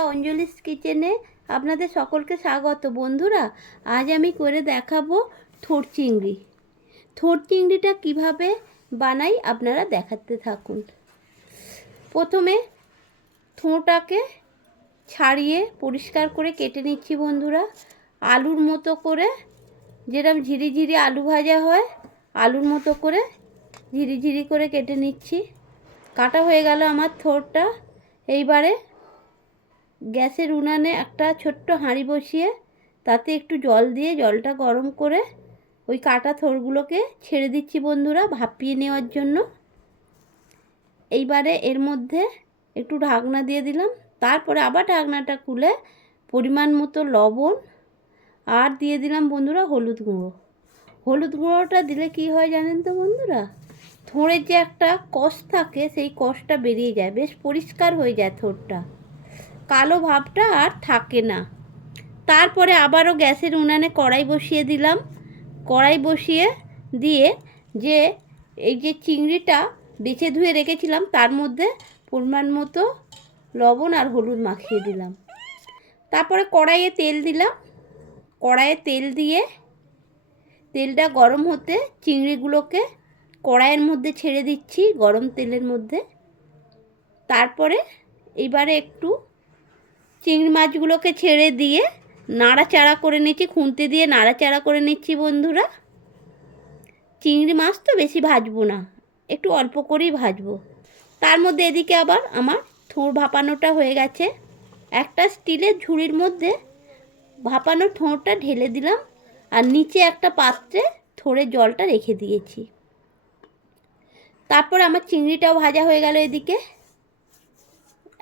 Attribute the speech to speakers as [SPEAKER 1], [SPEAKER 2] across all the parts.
[SPEAKER 1] অঞ্জলিস কিচেনে আপনাদের সকলকে স্বাগত। বন্ধুরা, আজ আমি করে দেখাবো থোর চিংড়ি। থোর চিংড়িটা কীভাবে বানাই আপনারা দেখাতে থাকুন। প্রথমে থোঁটাকে ছাড়িয়ে পরিষ্কার করে কেটে নিচ্ছি বন্ধুরা। আলুর মতো করে যেরকম ঝিরি ঝিরি আলু ভাজা হয়, আলুর মতো করে ঝিরি ঝিরি করে কেটে নিচ্ছি। কাটা হয়ে গেল আমার থোরটা এইবারে গ্যাসের উনানে একটা ছোট্ট হাঁড়ি বসিয়ে তাতে একটু জল দিয়ে জলটা গরম করে ওই কাটা থোরগুলোকে ছেড়ে দিচ্ছি বন্ধুরা ভাপিয়ে নেওয়ার জন্য। এইবারে এর মধ্যে একটু ঢাকনা দিয়ে দিলাম। তারপরে আবার ঢাকনাটা খুলে পরিমাণ মতো লবণ আর দিয়ে দিলাম বন্ধুরা হলুদ গুঁড়ো। হলুদ গুঁড়োটা দিলে কি হয় জানেন তো বন্ধুরা? থোড়ের যে একটা কষ থাকে সেই কষটা বেরিয়ে যায়, বেশ পরিষ্কার হয়ে যায় থোরটা কালো ভাবটা আর থাকে না। তারপরে আবারও গ্যাসের উনানে কড়াই বসিয়ে দিলাম। কড়াই বসিয়ে দিয়ে যে, এই যে চিংড়িটা বেছে ধুয়ে রেখেছিলাম, তার মধ্যে পরিমাণ মতো লবণ আর হলুদ মাখিয়ে দিলাম। তারপরে কড়াইয়ে তেল দিলাম। কড়াইয়ে তেল দিয়ে তেলটা গরম হতে চিংড়িগুলোকে কড়াইয়ের মধ্যে ছেড়ে দিচ্ছি, গরম তেলের মধ্যে। তারপরে এবারে একটু চিংড়ি মাছগুলোকে ছেড়ে দিয়ে নাড়াচাড়া করে নিচ্ছি, খুন্তি দিয়ে নাড়াচাড়া করে নিচ্ছি বন্ধুরা। চিংড়ি মাছ তো বেশি ভাজবো না, একটু অল্প করেই ভাজবো। তার মধ্যে এদিকে আবার আমার থোড় ভাপানোটা হয়ে গেছে। একটা স্টিলের ঝুড়ির মধ্যে ভাপানো ঠোঁটটা ঢেলে দিলাম আর নিচে একটা পাত্রে থোড়ে জলটা রেখে দিয়েছি। তারপর আমার চিংড়িটাও ভাজা হয়ে গেল এদিকে।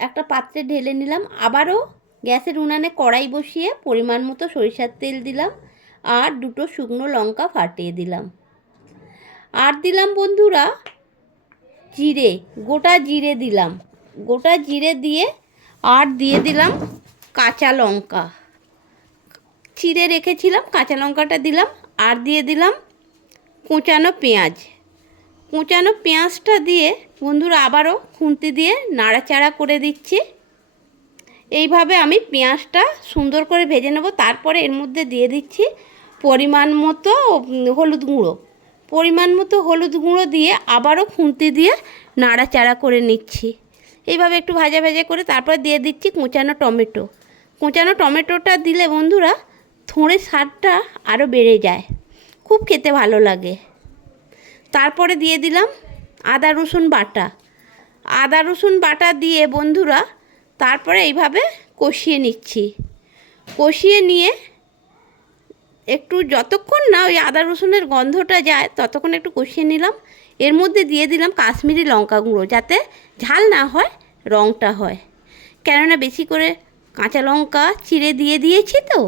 [SPEAKER 1] একটা পাত্রে ঢেলে নিলাম। আবারও গ্যাসের উনানে কড়াই বসিয়ে পরিমাণ মতো সরিষার তেল দিলাম আর দুটো শুকনো লঙ্কা ফাটিয়ে দিলাম। আর দিলাম বন্ধুরা জিরে, গোটা জিরে দিলাম। গোটা জিরে দিয়ে আর দিয়ে দিলাম কাঁচা লঙ্কা। চিড়ে রেখেছিলাম, কাঁচা লঙ্কাটা দিলাম আর দিয়ে দিলাম কোঁচানো পেঁয়াজ। কোঁচানো পেঁয়াজটা দিয়ে বন্ধুরা আবারও খুন্তি দিয়ে নাড়াচাড়া করে দিচ্ছি। এইভাবে আমি পেঁয়াজটা সুন্দর করে ভেজে নেব। তারপরে এর মধ্যে দিয়ে দিচ্ছি পরিমাণ মতো হলুদ গুঁড়ো। পরিমাণ মতো হলুদ গুঁড়ো দিয়ে আবারও খুন্তি দিয়ে নাড়াচাড়া করে নিচ্ছি। এইভাবে একটু ভাজা ভাজা করে তারপরে দিয়ে দিচ্ছি কোঁচানো টমেটো। কোঁচানো টমেটোটা দিলে বন্ধুরা থোঁড়ের স্বাদটা আরও বেড়ে যায়। খুব খেতে ভালো লাগে। তারপরে দিয়ে দিলাম আদা, রসুন বাটা। আদা, রসুন বাটা দিয়ে বন্ধুরা তারপরে এইভাবে কষিয়ে নিচ্ছি। কষিয়ে নিয়ে একটু যতক্ষণ না ওই আদা, রসুনের গন্ধটা যায় ততক্ষণ একটু কষিয়ে নিলাম। এর মধ্যে দিয়ে দিলাম কাশ্মীরি লঙ্কা গুঁড়ো যাতে ঝাল না হয় রঙটা হয়। কেননা বেশি করে কাঁচা লঙ্কা চিড়ে দিয়ে দিয়েছি তো,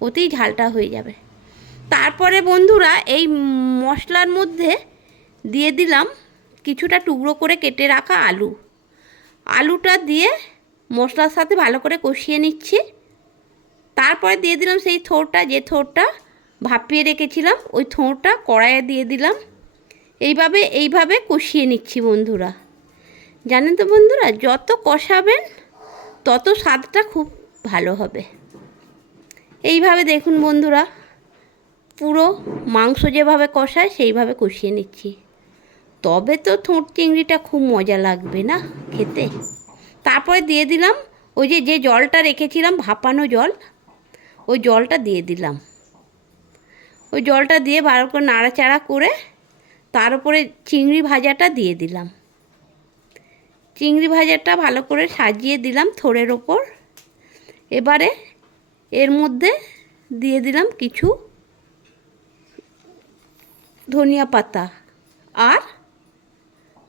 [SPEAKER 1] ওতেই ঝালটা হয়ে যাবে। তারপরে বন্ধুরা এই মশলার মধ্যে দিয়ে দিলাম কিছুটা টুকরো করে কেটে রাখা আলু। আলুটা দিয়ে মশলার সাথে ভালো করে কষিয়ে নিচ্ছি। তারপরে দিয়ে দিলাম সেই থোরটা, যে থোরটা ভাপিয়ে রেখেছিলাম, ওই থোরটা কড়াইয়ে দিয়ে দিলাম। এইভাবে এইভাবে কষিয়ে নিচ্ছি বন্ধুরা। জানেন তো বন্ধুরা, যত কষাবেন তত স্বাদটা খুব ভালো হবে। এইভাবে দেখুন বন্ধুরা, পুরো মাংস যেভাবে কষায় সেইভাবে কষিয়ে নিচ্ছি। তবে তো থোঁট চিংড়িটা খুব মজা লাগবে না খেতে। তারপরে দিয়ে দিলাম ওই যে যে জলটা রেখেছিলাম, ভাপানো জল, ওই জলটা দিয়ে দিলাম। ওই জলটা দিয়ে ভালো করে নাড়াচাড়া করে তার উপরে চিংড়ি ভাজাটা দিয়ে দিলাম। চিংড়ি ভাজাটা ভালো করে সাজিয়ে দিলাম থোড়ের ওপর। এবারে এর মধ্যে দিয়ে দিলাম কিছু ধনিয়া পাতা আর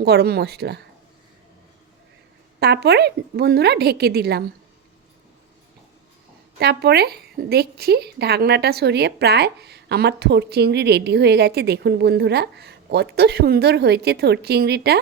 [SPEAKER 1] গরম মশলা। তারপরে বন্ধুরা ঢেকে দিলাম। তারপরে দেখছি ঢাকনাটা সরিয়ে প্রায় আমার থোর চিংড়ি রেডি হয়ে গেছে। দেখুন বন্ধুরা, কত সুন্দর হয়েছে থোর চিংড়িটা।